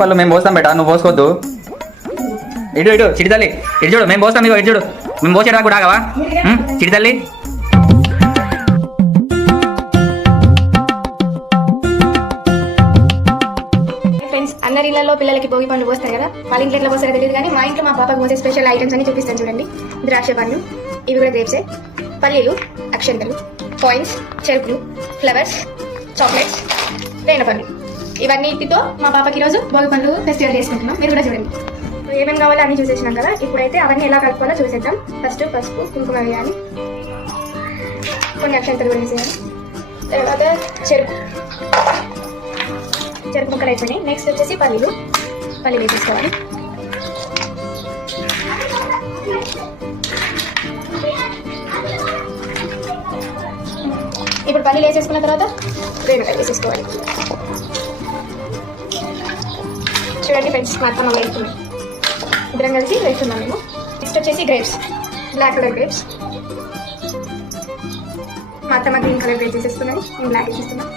పళ్ళు మేము పోస్తాం బేటా, నువ్వు పోసుకోవద్దు. ఇటు ఇటు చిడితల్లి, ఇటు చూడు, మేము పోస్తాం. ఇగో ఇటు చూడు, మేము పోసేటా కూడా ఆగవా చిడితల్లి. ఫ్రెండ్స్, అందరి ఇళ్లలో పిల్లలకి భోగి పండు పోస్తారు కదా, వాళ్ళ ఇంట్లో ఎట్లా పోస్తారో తెలియదు కానీ మా ఇంట్లో మా పాపకు పోసే స్పెషల్ ఐటమ్స్ అని చూపిస్తాను చూడండి. ద్రాక్ష పండ్లు, ఇవి కూడా గ్రేప్సే, పల్లీలు, అక్షంతలు, కాయిన్స్, చెరుకులు, ఫ్లవర్స్, చాక్లెట్స్, తేనెపండ్లు, ఇవన్నిటితో మా పాపకి ఈరోజు భోగి పండ్లు ఫెస్టివల్ చేసుకుంటున్నాం. మీరు కూడా చూడండి. ఏమేమి కావాలో అన్ని చూసేసినాం కదా, ఇప్పుడైతే అవన్నీ ఎలా కలుపుకోవాలో చూసేద్దాం. ఫస్ట్ పసుపు, కుంకుమ వేయాలి, కొన్ని అక్షంతలు కూడా వేసేయాలి, తర్వాత చెరుకు ముక్కలు అయిపోయినాయి. నెక్స్ట్ వచ్చేసి పల్లీలు వేసేసుకోవాలి. ఇప్పుడు పల్లీలు వేసేసుకున్న తర్వాత రేణుకాయ వేసేసుకోవాలి. చూడండి ఫ్రెండ్స్, మా అత్తమ్మ వేస్తున్నాం, ఇద్దరం కలిసి వేస్తున్నాం మేము. నెక్స్ట్ వచ్చేసి గ్రేప్స్, బ్లాక్ కలర్ గ్రేప్స్. మా అత్తమ్మ గ్రీన్ కలర్ గ్రేప్స్ వేసేసుకున్నది, నేను బ్లాక్ వేసేస్తున్నాను.